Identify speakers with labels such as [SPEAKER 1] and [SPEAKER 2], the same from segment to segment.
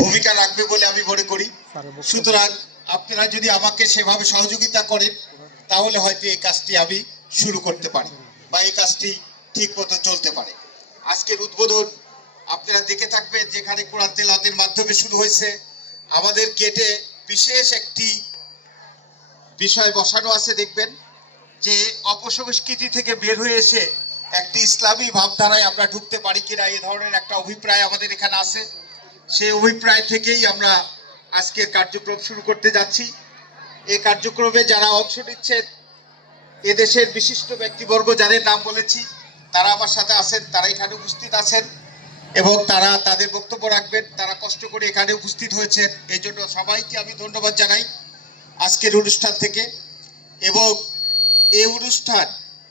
[SPEAKER 1] ভূমিকা রাখবে বলে আমি মনে করি। সুতরাং আপনারা যদি আমাকে সেভাবে সহযোগিতা করেন, তাহলে হয়তো এই কাজটি আমি শুরু করতে পারি বা এই কাজটি ঠিক মতো চলতে পারে। আজকের উদ্বোধন আপনারা দেখে থাকবেন যেখানে কোরআন তেলাওয়াতের মাধ্যমে শুরু হয়েছে। আমাদের গেটে বিশেষ একটি বিষয় বসানো আছে, দেখবেন, যে অপসংস্কৃতি থেকে বের হয়ে এসে একটি ইসলামী ভাবধারায় আমরা ঢুকতে পারি কিনা, এই ধরনের একটা অভিপ্রায় আমাদের এখানে আছে। সেই অভিপ্রায় থেকেই আমরা আজকের কার্যক্রম শুরু করতে যাচ্ছি। এই কার্যক্রমে যারা অংশ নিচ্ছেন এদেশের বিশিষ্ট ব্যক্তিবর্গ যাদের নাম বলেছি, তারা আমার সাথে আছেন, তারা এখানে উপস্থিত আছেন এবং তারা তাদের বক্তব্য রাখবেন। তারা কষ্ট করে এখানে উপস্থিত হয়েছেন। এই জন্য সবাইকে আমি ধন্যবাদ জানাই আজকের অনুষ্ঠান থেকে। এবং এই অনুষ্ঠান,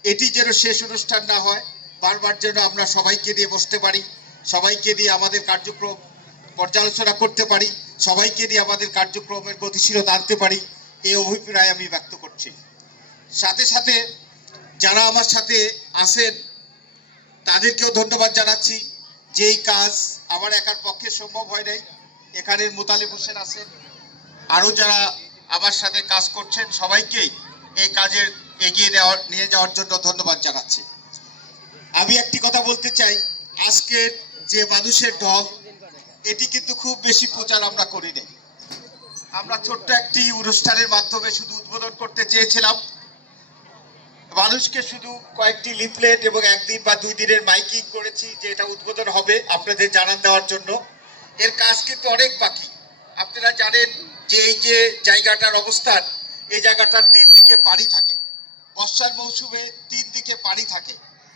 [SPEAKER 1] এটি যেন শেষ অনুষ্ঠান না হয়, বারবার যেন আমরা সবাইকে নিয়ে বসতে পারি, সবাইকে নিয়ে আমাদের কার্যক্রম পর্যালোচনা করতে পারি, সবাইকে নিয়ে আমাদের কার্যক্রমের গতিশীলতা আনতে পারি, এই অভিপ্রায় আমি ব্যক্ত করছি। সাথে সাথে যারা আমার সাথে আসেন তাদেরকেও ধন্যবাদ জানাচ্ছি যে এই কাজ আমার একার পক্ষে সম্ভব হয় নাই। এখানের মোতালিব হোসেন আছেন, আরও যারা আমার সাথে কাজ করছেন সবাইকেই এই কাজের এগিয়ে নেওয়ার নিয়ে যাওয়ার জন্য ধন্যবাদ জানাচ্ছি। আমি একটি কথা বলতে চাই, আজকের যে মানুষের ঢল এটি কিন্তু খুব বেশি প্রচার আমরা করি নাই আমরা ছোট্ট একটি অনুষ্ঠানের মাধ্যমে শুধু উদ্বোধন করতে চেয়েছিলাম। মানুষকে শুধু কয়েকটি লিফলেট এবং একদিন বা দুই দিনের মাইকিং করেছি যে এটা উদ্বোধন হবে আপনাদের জানান দেওয়ার জন্য। এর কাজ কিন্তু অনেক বাকি। আপনারা জানেন যে এই যে জায়গাটার অবস্থান, এই জায়গাটার তিন দিকে পানি থাকে। বর্ষার মৌসুমে তিন দিকে পানি থাকে।